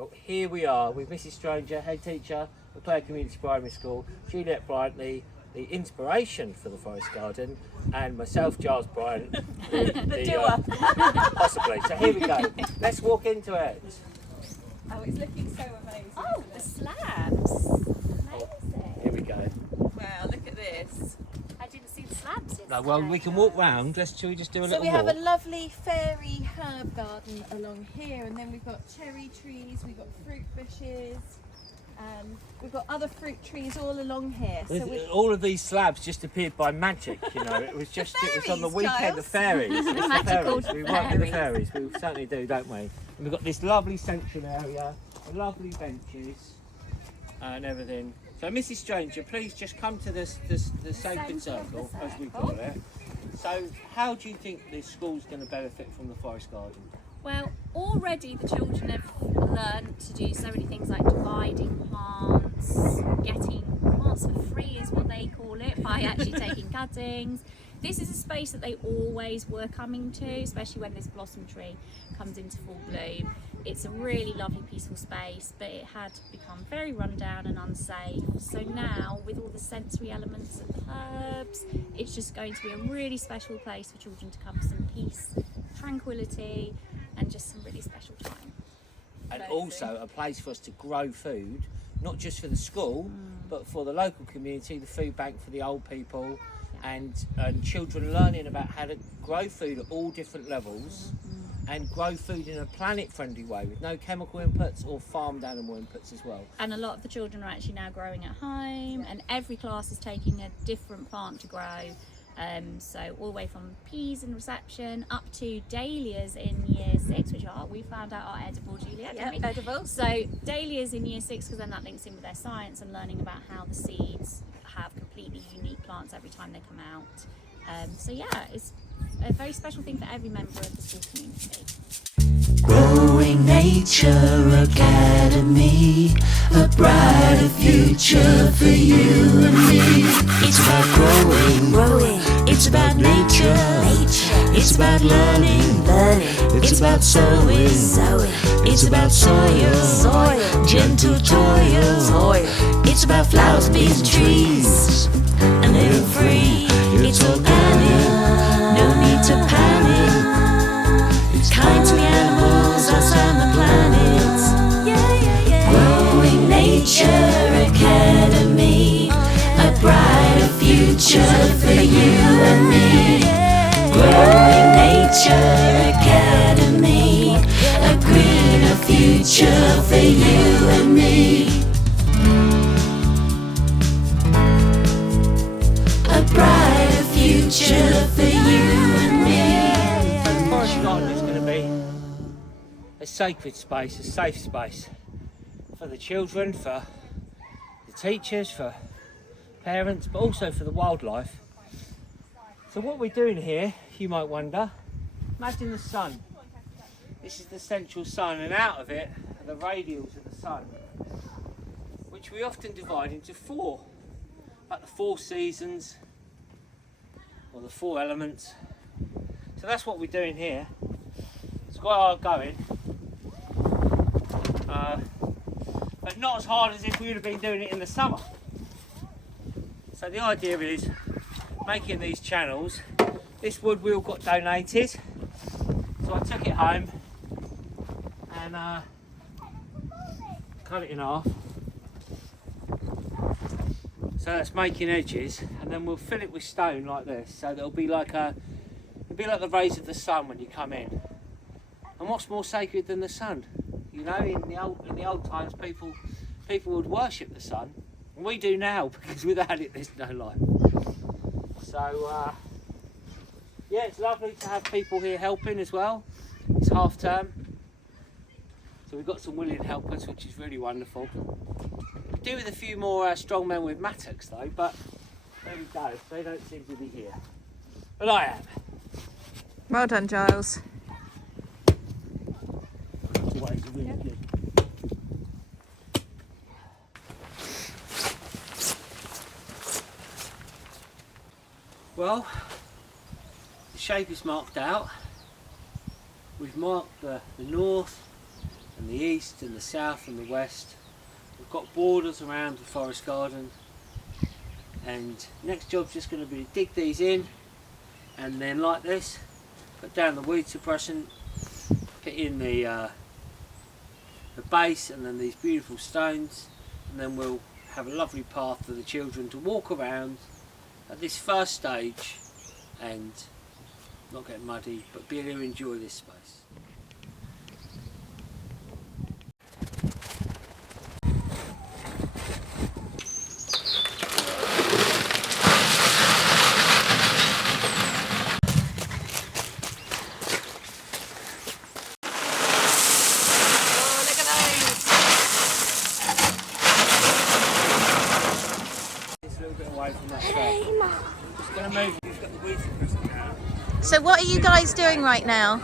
Well, here we are with Mrs. Stranger, head teacher at Clare Community Primary School, Juliette Bryant, the inspiration for the forest garden, and myself, Giles Bryant, the doer. Possibly. So here we go. Let's walk into it. Oh, it's looking so amazing. Oh, the slabs. Amazing. Here we go. Wow, look at this. I didn't see the slabs yesterday. No, well, we can walk round. Shall we just do a little So we have walk? a lovely fairy herb garden along here, and then we've got cherry trees, we've got fruit bushes, we've got other fruit trees all along here. So All of these slabs just appeared by magic, you know. It was just, it was on the fairies, weekend, the fairies. It's the Magical fairies. We work with the fairies. We certainly do, don't we? And we've got this lovely central area, lovely benches, and everything. So, Mrs. Stranger, please just come to the sacred circle, as we call it. So, how do you think this school's going to benefit from the forest garden? Well, already the children have learned to do so many things like dividing plants, getting plants for free is what they call it, by actually taking cuttings. This is a space that they always were coming to, especially when this blossom tree comes into full bloom. It's a really lovely, peaceful space, but it had become very run down and unsafe. So now, with all the sensory elements of the herbs, it's just going to be a really special place for children to come for some peace, tranquility, and just some really special time. And also a place for us to grow food, not just for the school, but for the local community, the food bank for the old people, and children learning about how to grow food at all different levels. And grow food in a planet-friendly way with no chemical inputs or farmed animal inputs as well. And a lot of the children are actually now growing at home, and every class is taking a different plant to grow. So all the way from peas in reception up to dahlias in year 6, which we found out are edible, Juliette. yeah, edible. So dahlias in year 6, because then that links in with their science and learning about how the seeds have completely unique plants every time they come out. So yeah, it's a very special thing for every member of the school community. Growing Nature Academy, a brighter future for you and me. It's about growing. It's about nature. It's about learning. It's about sowing. It's about soil. Gentle toil. It's about flowers, bees, and trees. And they're free. It's organic. No need to panic. Kind to the animals, us and the planet. Growing Nature Academy, a brighter future for you and me. Growing Nature Academy, a greener future for you and me. A brighter future for you and me. So the forest garden is going to be a sacred space, a safe space for the children, for the teachers, for parents, but also for the wildlife. So what we're doing here, you might wonder, imagine the sun. This is the central sun, and out of it are the radials of the sun, which we often divide into 4, like the 4 seasons or the 4 elements. So that's what we're doing here. It's quite hard going, but not as hard as if we would have been doing it in the summer. So the idea is making these channels. This wood wheel got donated, so I took it home and cut it in half. So that's making edges, and then we'll fill it with stone like this, so it'll be like the rays of the sun when you come in. And what's more sacred than the sun? You know, in the old times, people would worship the sun, and we do now, because without it, there's no life. So yeah, it's lovely to have people here helping as well. It's half term, so we've got some willing helpers, which is really wonderful. Do with a few more strong men with mattocks though, but there we go, they don't seem to be here. But I am. Well done, Giles. That's always really good. Well, the shape is marked out. We've marked the north and the east and the south and the west. We've got borders around the forest garden, and next job's just going to be to dig these in, and then like this, put down the weed suppressant, put in the base, and then these beautiful stones, and then we'll have a lovely path for the children to walk around at this first stage and not get muddy, but be able to enjoy this space. So what are you guys doing right now?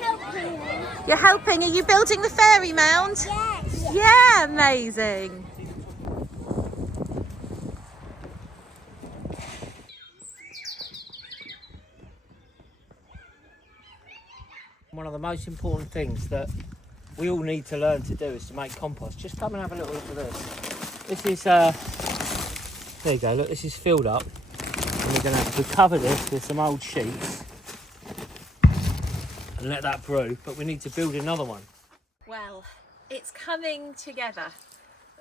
Helping. You're helping. Are you building the fairy mound? Yes. Yeah, amazing. One of the most important things that we all need to learn to do is to make compost. Just come and have a little look at this. This is, there you go, look, this is filled up. And we're going to have to cover this with some old sheets and let that brew, but we need to build another one. Well, it's coming together.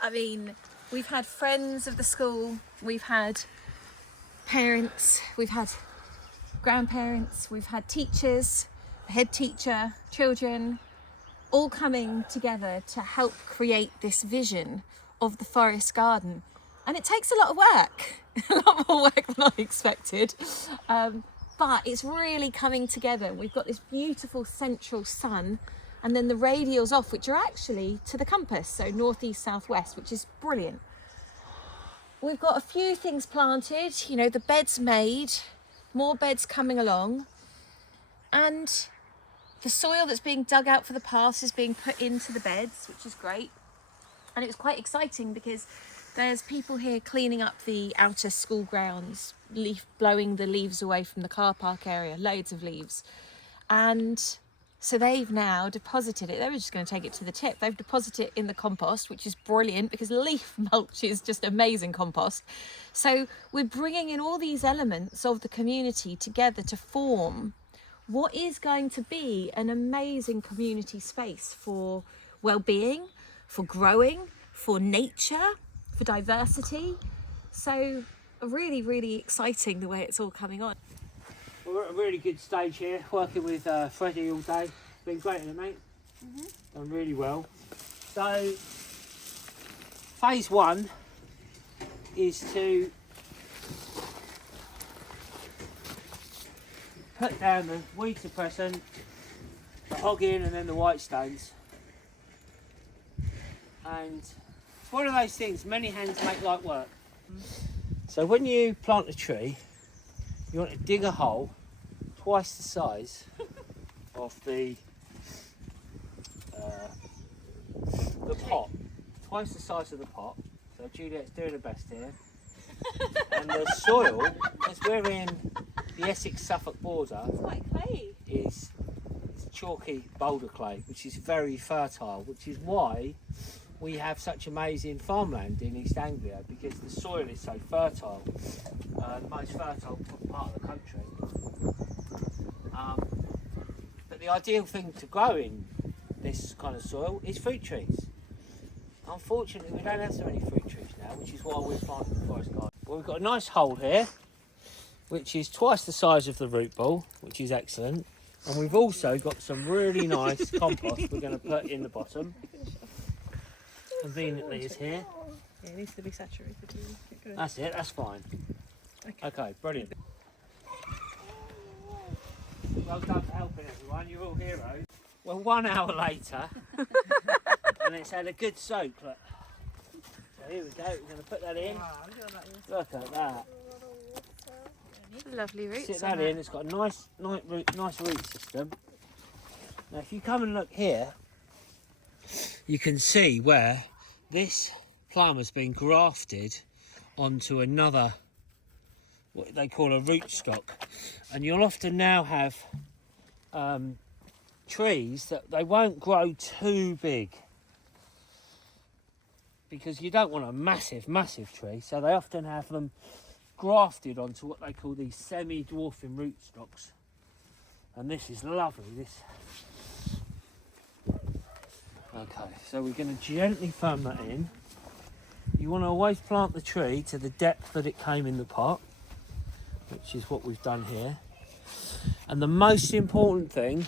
I mean, we've had friends of the school, we've had parents, we've had grandparents, we've had teachers, head teacher, children, all coming together to help create this vision of the forest garden. And it takes a lot of work, a lot more work than I expected. But it's really coming together. We've got this beautiful central sun, and then the radials off, which are actually to the compass, so northeast, southwest, which is brilliant. We've got a few things planted, you know, the beds made, more beds coming along, and the soil that's being dug out for the paths is being put into the beds, which is great. And it was quite exciting because there's people here cleaning up the outer school grounds, blowing the leaves away from the car park area, loads of leaves. And so they've now deposited it. They were just going to take it to the tip. They've deposited it in the compost, which is brilliant because leaf mulch is just amazing compost. So we're bringing in all these elements of the community together to form what is going to be an amazing community space for well-being, for growing, for nature, for diversity. So really, really exciting the way it's all coming on. We're at a really good stage here, working with Freddie all day. Been great, isn't it, mate? Done really well. So phase one is to put down the weed suppressant, the hogging, and then the white stones. And it's one of those things, many hands make light work. So when you plant a tree, you want to dig a hole twice the size of the pot. Twice the size of the pot. So Juliette's doing her best here. And the soil, as we're in the Essex-Suffolk border, Quite clay. is chalky boulder clay, which is very fertile, which is why we have such amazing farmland in East Anglia, because the soil is so fertile, the most fertile part of the country. But the ideal thing to grow in this kind of soil is fruit trees. Unfortunately, we don't have so many fruit trees now, which is why we're planting the forest garden. Well, we've got a nice hole here, which is twice the size of the root ball, which is excellent. And we've also got some really nice compost we're going to put in the bottom. Conveniently is here. Yeah, it needs to be saturated. Good. That's it, that's fine. Okay, brilliant. Well done for helping everyone, you're all heroes. Well, 1 hour later, and it's had a good soak, look. So here we go, we're going to put that in. Look at that. Lovely roots. Sit that in, it's got a nice root system. Now if you come and look here, you can see where this plum has been grafted onto another, what they call a rootstock. And you'll often now have trees that they won't grow too big, because you don't want a massive tree, so they often have them grafted onto what they call these semi-dwarfing rootstocks. And this is lovely, this. Okay, so we're going to gently firm that in. You want to always plant the tree to the depth that it came in the pot, which is what we've done here. And the most important thing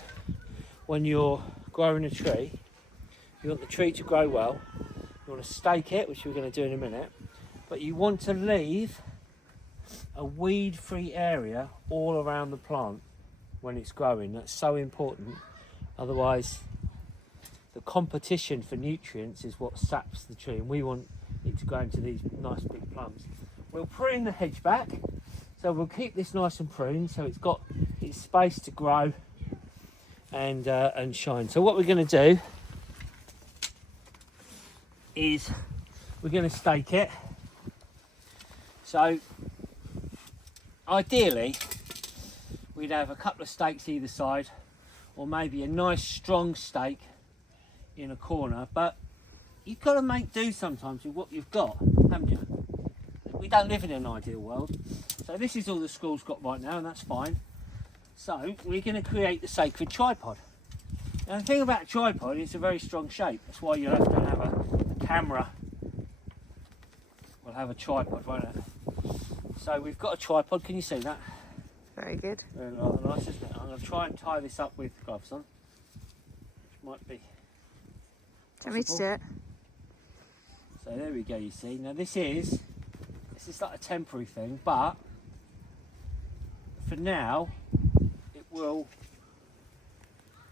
when you're growing a tree, you want the tree to grow well. You want to stake it, which we're going to do in a minute, but you want to leave a weed-free area all around the plant when it's growing. That's so important. Otherwise, the competition for nutrients is what saps the tree, and we want it to grow into these nice big plums. We'll prune the hedge back, so we'll keep this nice and pruned so it's got its space to grow and shine. So what we're going to do is we're going to stake it. So ideally we'd have a couple of stakes either side, or maybe a nice strong stake in a corner, but you've got to make do sometimes with what you've got, haven't you? We don't live in an ideal world, so this is all the school's got right now, and that's fine. So we're going to create the sacred tripod. Now the thing about a tripod, it's a very strong shape. That's why you have to have a camera. We'll have a tripod, won't it? So we've got a tripod. Can you see that? Very good. Very nice, isn't it? I'm going to try and tie this up with gloves on. Might be. Do you want me to do it? So there we go. You see. Now this is like a temporary thing, but for now it will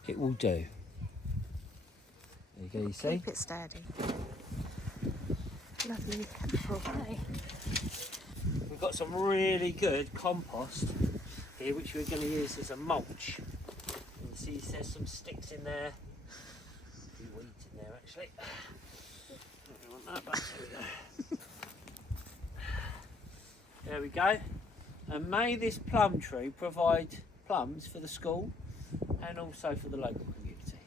do. There you go. You see. Keep it sturdy. Lovely, colourful. We've got some really good compost here, which we're going to use as a mulch. You see, there's some sticks in there. A few weeds in there, actually. Don't want that, but there we go. And may this plum tree provide plums for the school and also for the local community.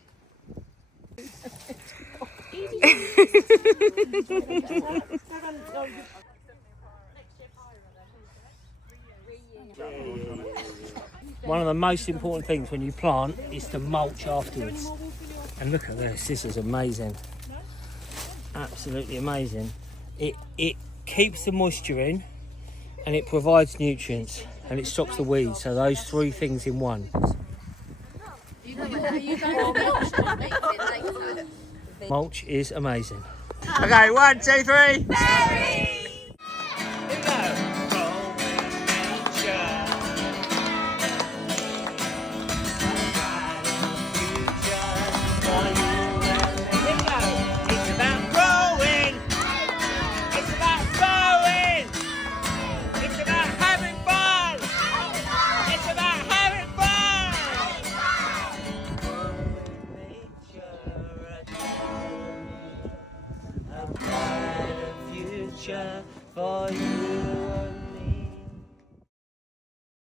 One of the most important things when you plant is to mulch afterwards. And look at this is amazing. Absolutely amazing. It keeps the moisture in, and it provides nutrients, and it stops the weeds. So those three things in one. Mulch is amazing. Okay, 1, 2, 3. For you.